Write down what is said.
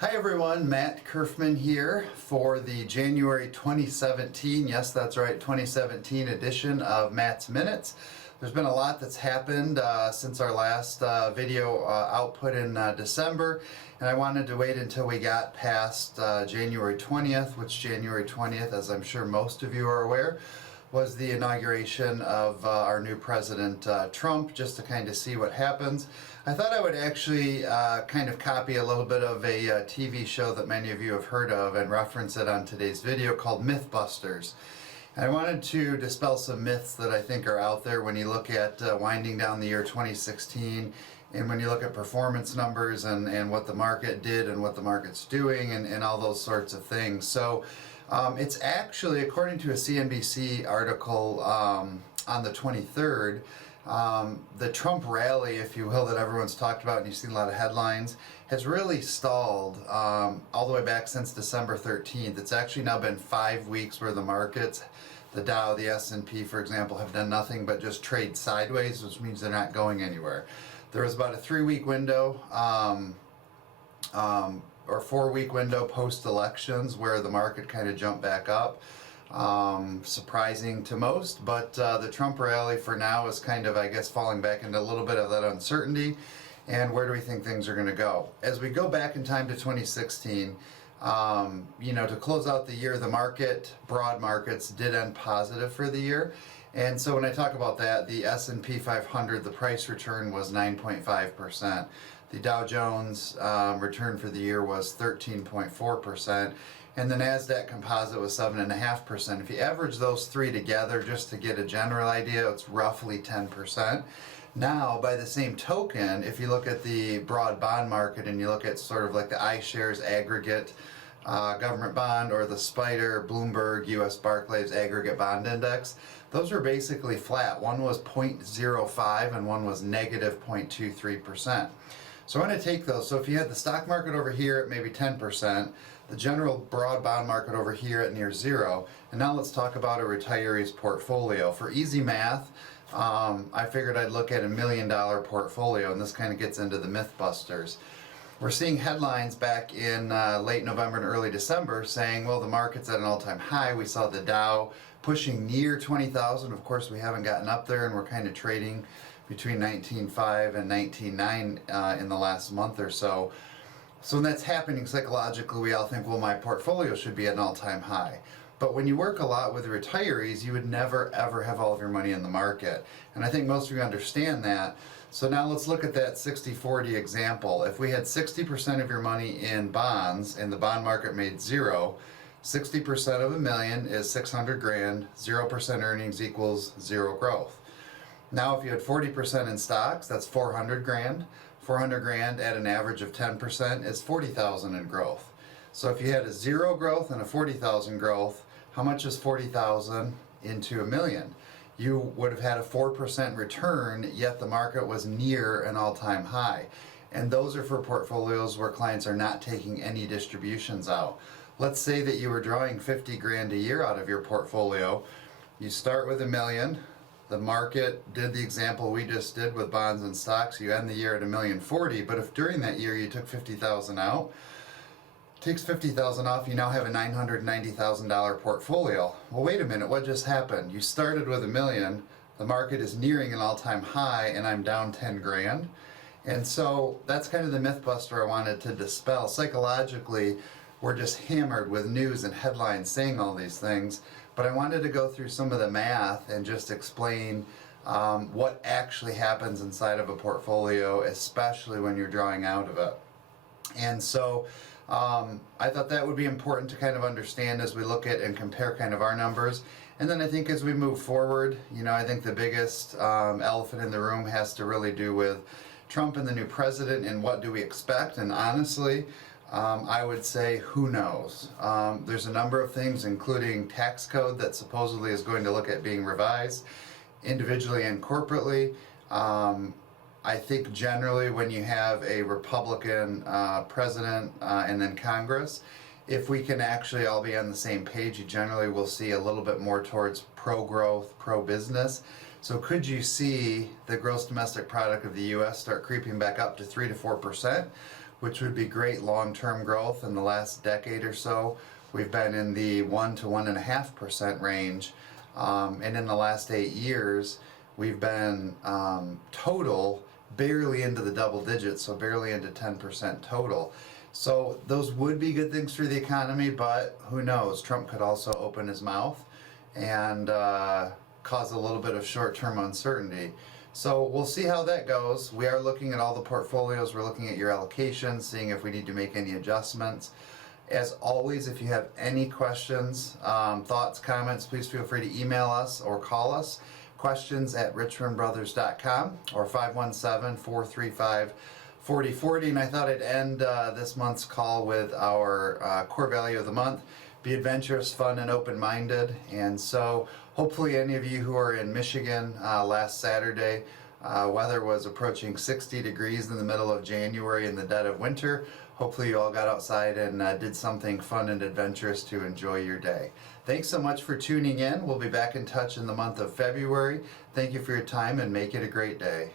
Hi everyone, Matt Curfman here for the January 2017, yes that's right, 2017 edition of Matt's Minutes. There's been a lot that's happened since our last video output in December, and I wanted to wait until we got past January 20th, which January 20th, as I'm sure most of you are aware, was the inauguration of our new president, Trump, just to kind of see what happens. I thought I would actually kind of copy a little bit of a TV show that many of you have heard of and reference it on today's video called Mythbusters. And I wanted to dispel some myths that I think are out there when you look at winding down the year 2016 and when you look at performance numbers and what the market did and what the market's doing and all those sorts of things. So it's actually, according to a CNBC article on the 23rd, the Trump rally, if you will, that everyone's talked about and you've seen a lot of headlines, has really stalled all the way back since December 13th. It's actually now been 5 weeks where the markets, the Dow, the S&P, for example, have done nothing but just trade sideways, which means they're not going anywhere. There was about a 3-week window or 4-week window post-elections where the market kind of jumped back up. Surprising to most, but the Trump rally for now is kind of, I guess, falling back into a little bit of that uncertainty. And where do we think things are going to go? As we go back in time to 2016, to close out the year, the market, broad markets, did end positive for the year. And so when I talk about that, the S&P 500, the price return was 9.5%. The Dow Jones return for the year was 13.4%. And the NASDAQ composite was 7.5%. If you average those three together, just to get a general idea, it's roughly 10%. Now, by the same token, if you look at the broad bond market and you look at sort of like the iShares aggregate government bond or the SPDR, Bloomberg, US Barclays aggregate bond index, those were basically flat. One was 0.05 and one was negative 0.23%. So I want to take those. So if you had the stock market over here at maybe 10%, the general broad bond market over here at near zero, and now let's talk about a retiree's portfolio. For easy math, I figured I'd look at $1 million portfolio, and this kind of gets into the Mythbusters. We're seeing headlines back in late November and early December saying, well, the market's at an all-time high. We saw the Dow pushing near 20,000. Of course, we haven't gotten up there, and we're kind of trading between 19.5 and 19.9 in the last month or so. So when that's happening psychologically, we all think, well, my portfolio should be at an all-time high. But when you work a lot with retirees, you would never, ever have all of your money in the market. And I think most of you understand that. So now let's look at that 60-40 example. If we had 60% of your money in bonds and the bond market made zero, 60% of $1 million is 600 grand, 0% earnings equals zero growth. Now if you had 40% in stocks, that's 400 grand. 400 grand at an average of 10% is 40,000 in growth. So if you had a zero growth and a 40,000 growth, how much is 40,000 into $1 million? You would have had a 4% return, yet the market was near an all-time high. And those are for portfolios where clients are not taking any distributions out. Let's say that you were drawing 50 grand a year out of your portfolio. You start with $1 million. The market did the example we just did with bonds and stocks. You end the year at $1,040,000, but if during that year you took 50,000 out, takes 50,000 off, you now have a $990,000 portfolio. Well, wait a minute, what just happened? You started with $1 million, the market is nearing an all-time high, and I'm down 10 grand. And so that's kind of the Mythbuster I wanted to dispel. Psychologically, we're just hammered with news and headlines saying all these things, but I wanted to go through some of the math and just explain what actually happens inside of a portfolio, especially when you're drawing out of it. And so I thought that would be important to kind of understand as we look at and compare kind of our numbers. And then I think as we move forward, I think the biggest elephant in the room has to really do with Trump and the new president and what do we expect. And honestly, I would say, who knows? There's a number of things, including tax code that supposedly is going to look at being revised individually and corporately. I think generally when you have a Republican president and then Congress, if we can actually all be on the same page, you generally will see a little bit more towards pro-growth, pro-business. So could you see the gross domestic product of the U.S. start creeping back up to 3 to 4%? which would be great long-term growth. In the last decade or so, we've been in the 1 to 1.5% range, and in the last 8 years, we've been total barely into the double digits, so barely into 10% total. So those would be good things for the economy, but who knows? Trump could also open his mouth and cause a little bit of short-term uncertainty. So we'll see how that goes. We are looking at all the portfolios. We're looking at your allocations, seeing if we need to make any adjustments. As always, if you have any questions, thoughts, comments, please feel free to email us or call us. questions@richmondbrothers.com or 517-435-4040. And I thought I'd end this month's call with our core value of the month. Be adventurous, fun, and open-minded. And so hopefully any of you who are in Michigan last Saturday, weather was approaching 60 degrees in the middle of January in the dead of winter. Hopefully you all got outside and did something fun and adventurous to enjoy your day. Thanks so much for tuning in. We'll be back in touch in the month of February. Thank you for your time and make it a great day.